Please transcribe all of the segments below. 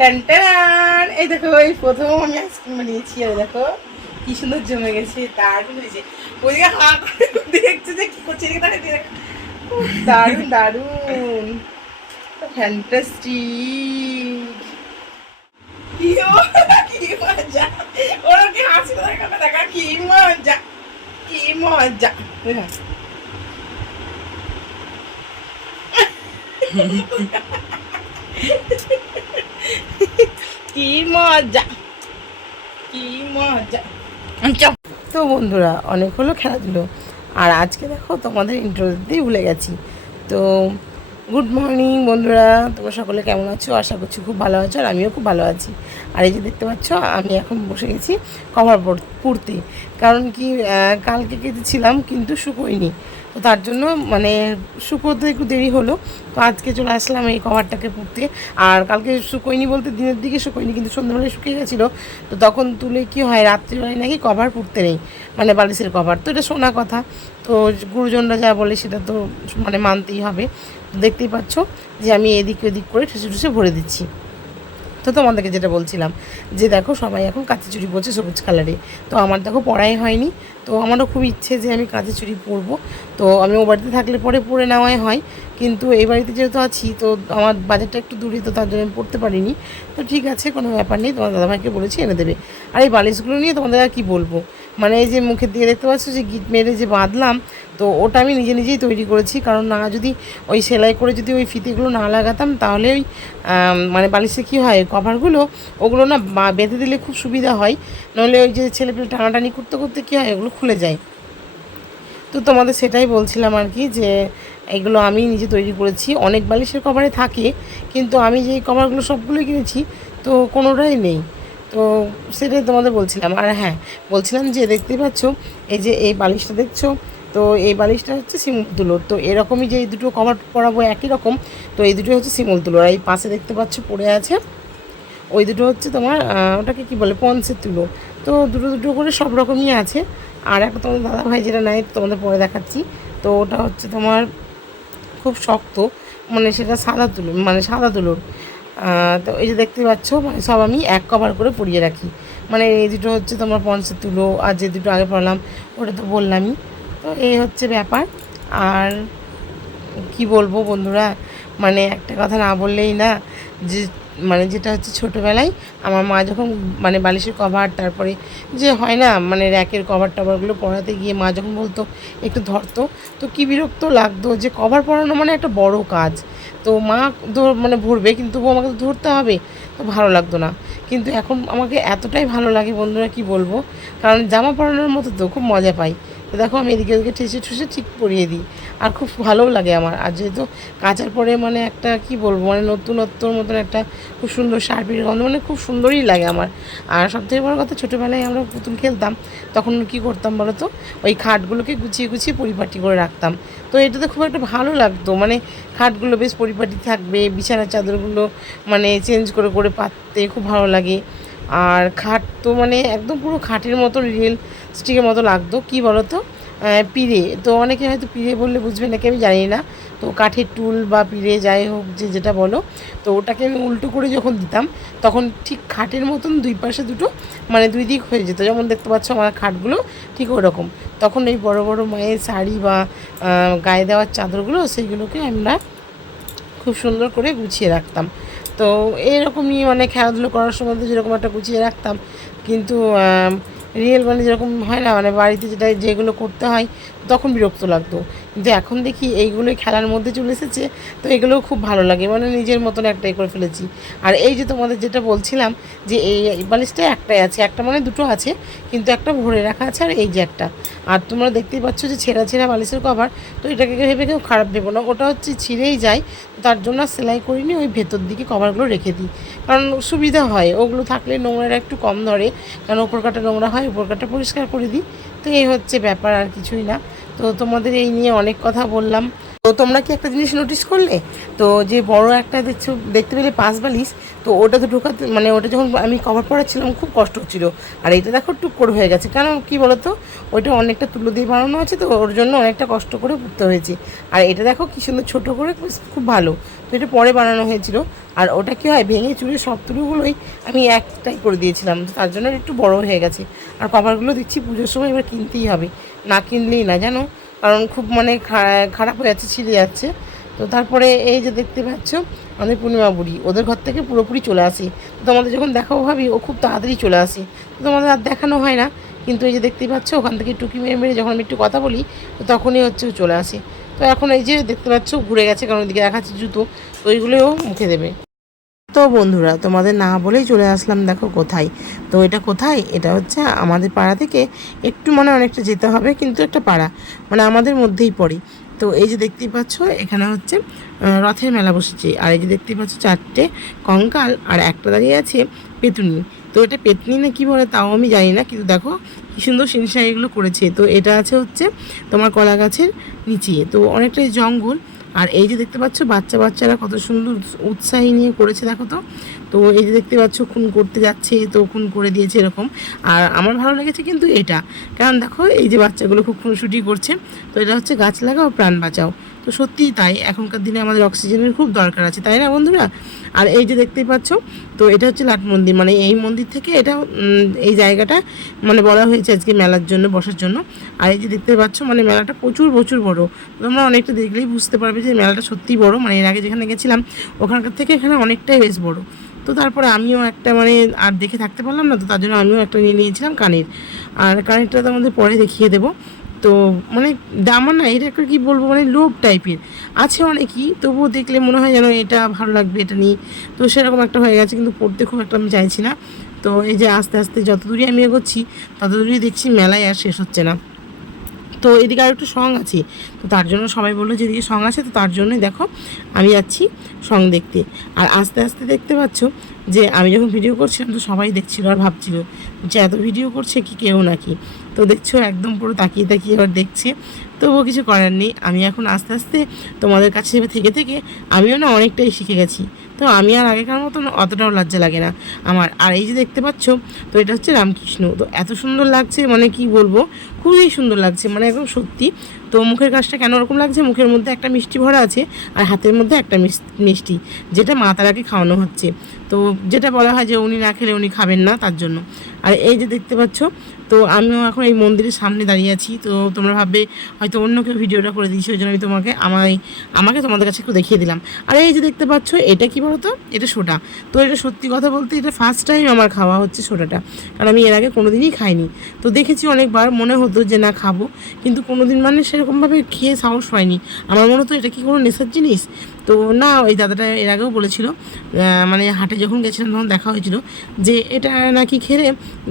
টান এই দেখো এই প্রথম আমি আইসক্রিম বানিয়েছি আর দেখো কি সুন্দর জমে গেছে দারুণ হয়েছে ওইদিকে হাত দেখছে যে কি করছে এদিকে তাকাতে দেখো দারুণ দারুণ ফ্যান্টাস্টিক কি মজা ওরা কি হাসি দেখা দেখা কি মজা কি মজা কি মজা তো বন্ধুরা অনেক হলো খেলাধুলো আর আজকে দেখো তোমাদের ইন্ট্রো দিতেই ভুলে গেছি তো গুড মর্নিং বন্ধুরা তোমরা সকলে কেমন আছো আশা করছি খুব ভালো আছো আর আমিও খুব ভালো আছি আর এই যে দেখতে পাচ্ছ আমি এখন বসে গেছি কভার পড়তে কারণ কি কালকে কেটেছিলাম কিন্তু শুকোয়নি তো তার জন্য মানে শুকোতে একটু দেরি হলো তো আজকে চলে আসলাম এই কভারটাকে পড়তে আর কালকে শুকোয়নি বলতে দিনের দিকে শুকোয়নি কিন্তু সন্ধ্যাবেলায় শুকিয়ে গেছিলো তো তখন তুলে কি হয় রাত্রিবেলায় নাকি কভার পড়তে নেই মানে বালিশের কভার তো এটা শোনা কথা তো গুরুজনরা যা বলে সেটা তো মানে মানতেই হবে দেখতেই পাচ্ছ যে আমি এদিক ওদিক করে ঠুসে ঠুসে ভরে দিচ্ছি তো তোমাদেরকে যেটা বলছিলাম যে দেখো সবাই এখন কাঁচি চুড়ি পরছে সবুজ কালারে তো আমার দেখো পড়াই হয়নি তো আমারও খুব ইচ্ছে যে আমি কাঁচি চুড়ি পরবো তো আমি ও বাড়িতে থাকলে পরে নেওয়াই হয় কিন্তু এই বাড়িতে যেহেতু আছি তো আমার বাজারটা একটু দূরে তো তার জন্য আমি পড়তে পারিনি তো ঠিক আছে কোনো ব্যাপার নেই তোমার দাদাভাইকে বলেছি এনে দেবে আর এই বালিশগুলো নিয়ে তোমাদের আর কী বলবো মানে এই যে মুখের দিকে দেখতে পাচ্ছ যে গিট মেরে যে বাঁধলাম তো ওটা আমি নিজেই তৈরি করেছি কারণ না যদি ওই সেলাই করে যদি ওই ফিতেগুলো না লাগাতাম তাহলে ওই মানে বালিশে কী হয় কভারগুলো ওগুলো না বেঁধে দিলে খুব সুবিধা হয় নাহলে ওই যে ছেলেপেলে টানাটানি করতে করতে কী হয় ওগুলো খুলে যায় তো তোমাদের সেটাই বলছিলাম আর কি যে এগুলো আমি নিজে তৈরি করেছি অনেক বালিশের কভারে থাকে কিন্তু আমি যেই কভারগুলো সবগুলোই কিনেছি তো কোনোটাই নেই তো সেটাই তোমাদের বলছিলাম আর হ্যাঁ বলছিলাম যে দেখতেই পাচ্ছ এই যে এই বালিশটা দেখছো তো এই বালিশটা হচ্ছে শিমুল তুলোর তো এরকমই যে এই দুটো কভার পরাবো একই রকম তো এই দুটো হচ্ছে শিমুল তুলোর আর এই পাশে দেখতে পাচ্ছ পড়ে আছে ওই দুটো হচ্ছে তোমার ওটাকে কি বলে পঞ্চের তুলো তো দুটো করে সব রকমই আছে আর একটা তোমাদের দাদাভাই যেটা নেয় তোমাদের পরে দেখাচ্ছি তো ওটা হচ্ছে তোমার খুব শক্ত মানে সেটা সাদা তুলোর তো এই যে দেখতে পাচ্ছ মানে সব আমি এক কভার করে পরিয়ে রাখি মানে এই দুটো হচ্ছে তোমার পঞ্চের তুলো আর যে দুটো আগে পড়লাম ওটা তো বললামই তো এই হচ্ছে ব্যাপার আর কি বলবো বন্ধুরা মানে একটা কথা না বললেই না যে মানে যেটা হচ্ছে ছোটোবেলায় আমার মা যখন মানে বালিশের কভার তারপরে যে হয় না মানে র্যাকের কভার টভারগুলো পরাতে গিয়ে মা যখন বলতো একটু ধরতো তো কী বিরক্ত লাগতো যে কভার পরানো মানে একটা বড় কাজ তো মা মানে ভরবে কিন্তু আমাকে তো ধরতে হবে তো ভালো লাগতো না কিন্তু এখন আমাকে এতটাই ভালো লাগে বন্ধুরা কি বলবো কারণ জামা পরানোর মতো তো খুব মজা পাই তো দেখো আমি এদিকে ওদিকে ঠুসে ঠিক পরিয়ে দিই আর খুব ভালোও লাগে আমার আর যেহেতু কাচার পরে মানে একটা কি বলবো মানে নতুনত্বর মতন একটা খুব সুন্দর শার্পির গন্ধ মানে খুব সুন্দরই লাগে আমার আর সবথেকে বড় কথা ছোটোবেলায় আমরা পুতুল খেলতাম তখন কী করতাম বলো তো ওই খাটগুলোকে গুছিয়ে পরিপাটি করে রাখতাম তো এটাতে খুব একটা ভালো লাগতো মানে খাটগুলো বেশ পরিপাটি থাকবে বিছানার চাদরগুলো মানে চেঞ্জ করে পাততে খুব ভালো লাগে আর খাট তো মানে একদম পুরো খাটের মতো রিয়েল স্টিকের মতো লাগতো কী বলো তো পিড়ে তো অনেকে হয়তো পিড়ে বললে বুঝবে নাকি আমি জানি না তো কাঠের টুল বা পিড়ে যাই হোক যেটা বলো তো ওটাকে আমি উল্টো করে যখন দিতাম তখন ঠিক খাটের মতন দুই পাশে দুটো মানে দুই দিক হয়ে যেত যেমন দেখতে পাচ্ছ আমার খাটগুলো ঠিক ওরকম তখন এই বড় মায়ের শাড়ি বা গায়ে দেওয়ার চাদরগুলো সেইগুলোকে আমরা খুব সুন্দর করে গুছিয়ে রাখতাম তো এরকমই মানে খেলাধুলো করার সময় তো যেরকম একটা গুছিয়ে রাখতাম কিন্তু রিয়েল মানে যেরকম হয় না মানে বাড়িতে যেগুলো করতে হয় তখন বিরক্ত লাগতো কিন্তু এখন দেখি এইগুলোই খেলার মধ্যে চলে এসেছে তো এগুলোও খুব ভালো লাগে মানে নিজের মতন একটাই করে ফেলেছি আর এই যে তোমাদের যেটা বলছিলাম যে এই বালিশটা একটাই আছে একটা মানে দুটো আছে কিন্তু একটা ভরে রাখা আছে আর এই যে একটা আর তোমরা দেখতেই পাচ্ছ যে ছেঁড়া বালিশের কভার তো এটাকে ভেবে কেউ খারাপ ভেবো না ওটা হচ্ছে ছিঁড়েই যায় তার জন্য সেলাই করিনি ওই ভেতর দিকে কভারগুলো রেখে দিই কারণ সুবিধা হয় ওগুলো থাকলে নোংরাটা একটু কম ধরে কারণ ওপর কাটা নোংরা হয় উপর কাটা পরিষ্কার করে দিই তো এই হচ্ছে ব্যাপার আর কিছুই না তো তোমাদের এই নিয়ে অনেক কথা বললাম তো তোমরা কি একটা জিনিস নোটিস করলে তো যে বড় একটা দেখতে পেলে পাঁচ বালিশ তো ওটা তো ঢোকাতে মানে ওটা যখন আমি কভার পড়াচ্ছিলাম খুব কষ্ট হচ্ছিলো। আর এটা দেখো টুক করে হয়ে গেছে, কারণ কী বলো তো, ওইটা অনেকটা তুলো দিয়ে বানানো আছে, তো ওর জন্য অনেকটা কষ্ট করে পুঁততে হয়েছে। আর এটা দেখো কী সুন্দর ছোটো করে, খুব ভালো। তো এটা পরে বানানো হয়েছিল। আর ওটা কী হয়, ভেঙে চুরে সব তুলোগুলোই আমি একটাই করে দিয়েছিলাম, তার জন্য একটু বড় হয়ে গেছে। আর কভারগুলো দিচ্ছি পুজোর সময় এবার কিনতেই হবে, না কিনলেই না জানো, কারণ খুব মানে খারাপ হয়ে যাচ্ছে, ছিঁড়ে যাচ্ছে। তো তারপরে এই যে দেখতে পাচ্ছ আমাদের পূর্ণিমা বুড়ি ওদের ঘর থেকে পুরোপুরি চলে আসি। তো তোমাদের যখন দেখাবো ভাবি ও খুব তাড়াতাড়ি চলে আসে, তো তোমাদের আর দেখানো হয় না। কিন্তু এই যে দেখতেই পাচ্ছ ওখান থেকে টুকি মেরে মেরে যখন আমি একটু কথা বলি, তো তখনই হচ্ছে ও চলে আসে। তো এখন এই যে দেখতে পাচ্ছ ঘুরে গেছে, কারণ ওইদিকে দেখাচ্ছে জুতো, তো ওইগুলোও মুখে দেবে। তো বন্ধুরা তোমাদের না বলেই চলে আসলাম, দেখো কোথায়। তো এটা কোথায়, এটা হচ্ছে আমাদের পাড়া থেকে একটু মানে অনেকটা যেতে হবে, কিন্তু একটা পাড়া মানে আমাদের মধ্যেই পড়ে। তো এই যে দেখতেই পাচ্ছ এখানে হচ্ছে রথের মেলা বসেছে। আর এই যে দেখতেই পাচ্ছ 4টে কঙ্কাল আর একটা দাঁড়িয়ে আছে পেতুনি। তো এটা পেতনি না কি বলে তাও আমি জানি না, কিন্তু দেখো কী সুন্দর সিনসা এগুলো করেছে। তো এটা আছে হচ্ছে তোমার কলা গাছের নিচে, তো অনেকটাই জঙ্গল। আর এই যে দেখতে পাচ্ছ বাচ্চারা কত সুন্দর উৎসাহী নিয়ে করেছে দেখো তো। তো এই যে দেখতে পাচ্ছ খুন করতে যাচ্ছে, তো খুন করে দিয়েছে এরকম। আর আমার ভালো লেগেছে কিন্তু এটা, কারণ দেখো এই যে বাচ্চাগুলো খুব খুনসুটি করছে। তো এটা হচ্ছে গাছ লাগাও প্রাণ বাঁচাও। তো সত্যিই তাই, এখনকার দিনে আমাদের অক্সিজেনের খুব দরকার আছে, তাই না বন্ধুরা? আর এই যে দেখতেই পাচ্ছ, তো এটা হচ্ছে লাট মন্দির, মানে এই মন্দির থেকে এটা এই জায়গাটা মানে বলা হয়েছে আজকে মেলার জন্য, বসার জন্য। আর এই যে দেখতে পাচ্ছ মানে মেলাটা প্রচুর প্রচুর বড়। তোমরা অনেকটা দেখলেই বুঝতে পারবে যে মেলাটা সত্যিই বড়, মানে এর আগে যেখানে গেছিলাম ওখানকার থেকে এখানে অনেকটাই বেশ বড়। তো তারপরে আমিও একটা মানে আর দেখে থাকতে পারলাম না, তো তার জন্য আমিও একটা নিয়ে নিয়েছিলাম কানের। আর কানেরটা তো আমাদের পরে দেখিয়ে দেবো। তো মানে আমার না এটা একটা কী বলবো, মানে লোভ টাইপের আছে অনেকই, তবুও দেখলে মনে হয় যেন এটা ভালো লাগবে এটা নিয়ে। তো সেরকম একটা হয়ে গেছে, কিন্তু পড়তে খুব একটা আমি চাইছি না। তো এই যে আস্তে আস্তে যত দূরই আমি এগোচ্ছি তত দূরই দেখছি মেলায় আর শেষ হচ্ছে না। তো এদিকে আর একটু সং আছে, তো তার জন্য সবাই বললো যে এদিকে সং আছে, তো তার জন্যই দেখো আমি যাচ্ছি সং দেখতে। আর আস্তে আস্তে দেখতে পাচ্ছ যে আমি যখন ভিডিও করছিলাম তো সবাই দেখছিল আর ভাবছিল যে এত ভিডিও করছে কি কেউ নাকি। তো দেখছো একদম পুরো তাকিয়ে তাকিয়ে এবার দেখছে। তবুও কিছু করার নেই, আমি এখন আস্তে আস্তে তোমাদের কাছে থেকে থেকে আমিও না অনেকটাই শিখে গেছি। তো আমি আর আগেকার মতন অতটাও লজ্জা লাগে না আমার। আর এই যে দেখতে পাচ্ছ, তো এটা হচ্ছে রামকৃষ্ণ, তো এত সুন্দর লাগছে মানে কি বলবো, খুবই সুন্দর লাগছে মানে একদম সত্যি। তো মুখের কাজটা কেন ওরকম লাগছে, মুখের মধ্যে একটা মিষ্টি ভরা আছে আর হাতের মধ্যে একটা মিষ্টি, যেটা মা তারাকে খাওয়ানো হচ্ছে। তো যেটা বলা হয় যে উনি না খেলে উনি খাবেন না, তার জন্য। আর এই যে দেখতে পাচ্ছ, তো আমিও এখন এই মন্দিরের সামনে দাঁড়িয়ে আছি। তো তোমরা ভাববে হয়তো অন্য কেউ ভিডিওটা করে দিয়েছি, ওই জন্য আমি আমাকে তোমাদের কাছে একটু দেখিয়ে দিলাম। আর এই যে দেখতে পাচ্ছ এটা কি বলো তো, এটা সোডা। তো এটা সত্যি কথা বলতে এটা ফার্স্ট টাইম আমার খাওয়া হচ্ছে সোডাটা, কারণ আমি এর আগে কোনো দিনই খাইনি। তো দেখেছি অনেকবার, মনে হতো যে না খাবো, কিন্তু কোনো দিন মানে সেরকমভাবে খেয়ে সাহস হয়নি। আমার মনে হতো এটা কি কোনো নেশার জিনিস। তো না, ওই দাদাটা এর আগেও বলেছিল, মানে হাটে যখন গেছিলাম তখন দেখা হয়েছিল যে এটা নাকি খেলে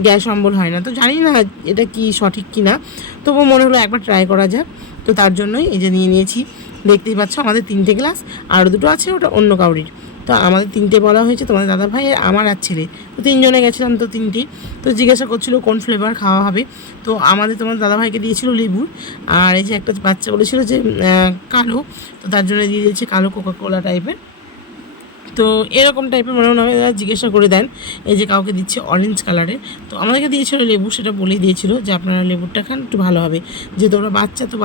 গ্যাস অম্বল হয় না। তো জানি না এটা কি সঠিক কি না, তবুও মনে হলো একবার ট্রাই করা যাক। তো তার জন্যই এই যে নিয়ে নিয়েছি। দেখতেই পাচ্ছ আমাদের 3টে গ্লাস, আর দুটো আছে ওটা অন্য কাউরির। তো আমাদের 3টে বলা হয়েছে, তোমাদের দাদা ভাই আমার আর ছেলে, তো 3জনে গেছিলাম, তো 3টেই। তো জিজ্ঞাসা করছিল কোন ফ্লেভার খাওয়া হবে। তো তোমাদের দাদাভাইকে দিয়েছিল লেবুর, আর এই যে একটা বাচ্চা বলেছিল যে কালো, তো তার জন্য দিয়ে দিয়েছে কালো কোকাকোলা টাইপের। তো এরকম টাইপের মনে হয় জিজ্ঞাসা করে দেন, এই যে কাউকে দিচ্ছে অরেঞ্জ কালারের। তো আমাদেরকে দিয়েছিল লেবু, সেটা বলেই দিয়েছিল যে আপনারা লেবুরটা খান একটু ভালো হবে, যেহেতু ওরা বাচ্চা, তো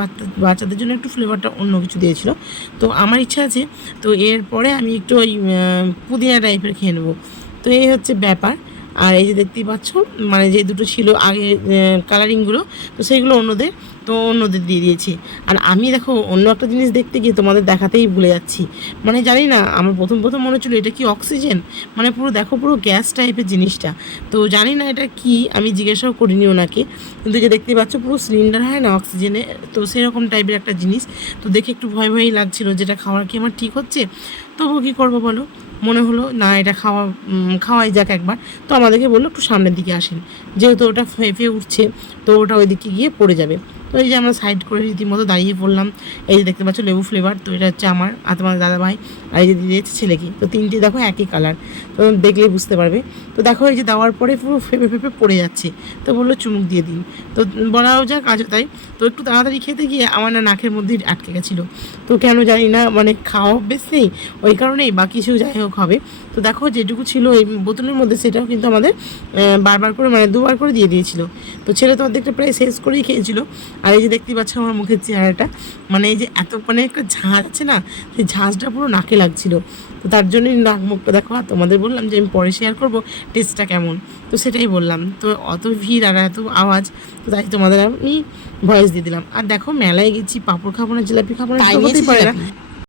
বাচ্চাদের জন্য একটু ফ্লেভারটা অন্য কিছু দিয়েছিল। তো আমার ইচ্ছা আছে, তো এরপরে আমি একটু ওই পুদিনা টাইপের খেয়ে নেবো। তো এই হচ্ছে ব্যাপার। আর এই যে দেখতেই পাচ্ছ মানে যে দুটো ছিল আগে কালারিংগুলো, তো সেইগুলো অন্যদের দিয়ে দিয়েছি। আর আমি দেখো অন্য একটা জিনিস দেখতে গিয়ে তোমাদের দেখাতেই ভুলে যাচ্ছি, মানে জানি না আমার প্রথম মনে হচ্ছিলো এটা কি অক্সিজেন, মানে পুরো দেখো পুরো গ্যাস টাইপের জিনিসটা। তো জানি না এটা কি, আমি জিজ্ঞাসাও করিনি ওনাকে, কিন্তু যে দেখতে পাচ্ছ পুরো সিলিন্ডার হয় না অক্সিজেনে, তো সেরকম টাইপের একটা জিনিস। তো দেখে একটু ভয়ই লাগছিল যেটা খাওয়ার কি আমার ঠিক হচ্ছে। তবুও কী করবো বলো, মনে হলো না এটা খাওয়াই যাক একবার। তো আমাদেরকে বললো একটু সামনের দিকে আসেন, যেহেতু ওটা ফেঁপে উঠছে, তো ওটা ওই দিকে গিয়ে পড়ে যাবে। তো এই যে আমরা সাইড করে রীতিমতো দাঁড়িয়ে পড়লাম। এই যে দেখতে পাচ্ছ লেবু ফ্লেভার, তো এটা হচ্ছে আমার আর তোমার দাদাভাই, আর এই যে দিয়েছে ছেলেকে। তো 3টে দেখো একই কালার, তো দেখলেই বুঝতে পারবে। তো দেখো এই যে দেওয়ার পরে পুরো ফেঁপে পড়ে যাচ্ছে, তো বললো চুমুক দিয়ে দিন। তো বলাও যাক আজও তাই। তো একটু তাড়াতাড়ি খেতে গিয়ে আমার না নাকের মধ্যেই আটকে গেছিলো। তো কেন জানি না, মানে খাওয়া অভ্যেস নেই ওই কারণেই বা কিছু যাই হোক হবে। তো দেখো যেটুকু ছিল এই বোতলের মধ্যে সেটাও কিন্তু আমাদের বারবার করে মানে দুবার করে দিয়ে দিয়েছিল। তো ছেলে তো অর্ধেকটা প্রায় শেষ করেই খেয়েছিল। আর এই যে দেখতেই পাচ্ছ আমার মুখের চেহারাটা, মানে এই যে এত মানে একটা ঝাঁঝ আছে না, সেই ঝাঁঝটা পুরো নাকে লাগছিল। তো তার জন্যই নাক মুখটা দেখো। আর তোমাদের বললাম যে আমি পরে শেয়ার করবো টেস্টটা কেমন, তো সেটাই বললাম। তো অত ভিড় আর এত আওয়াজ, তো তাই তোমাদের আমি ভয়েস দিয়ে দিলাম। আর দেখো মেলায় গেছি, পাঁপড় খাবো না, জিলাপি খাবো না, তো হতেই পারে না।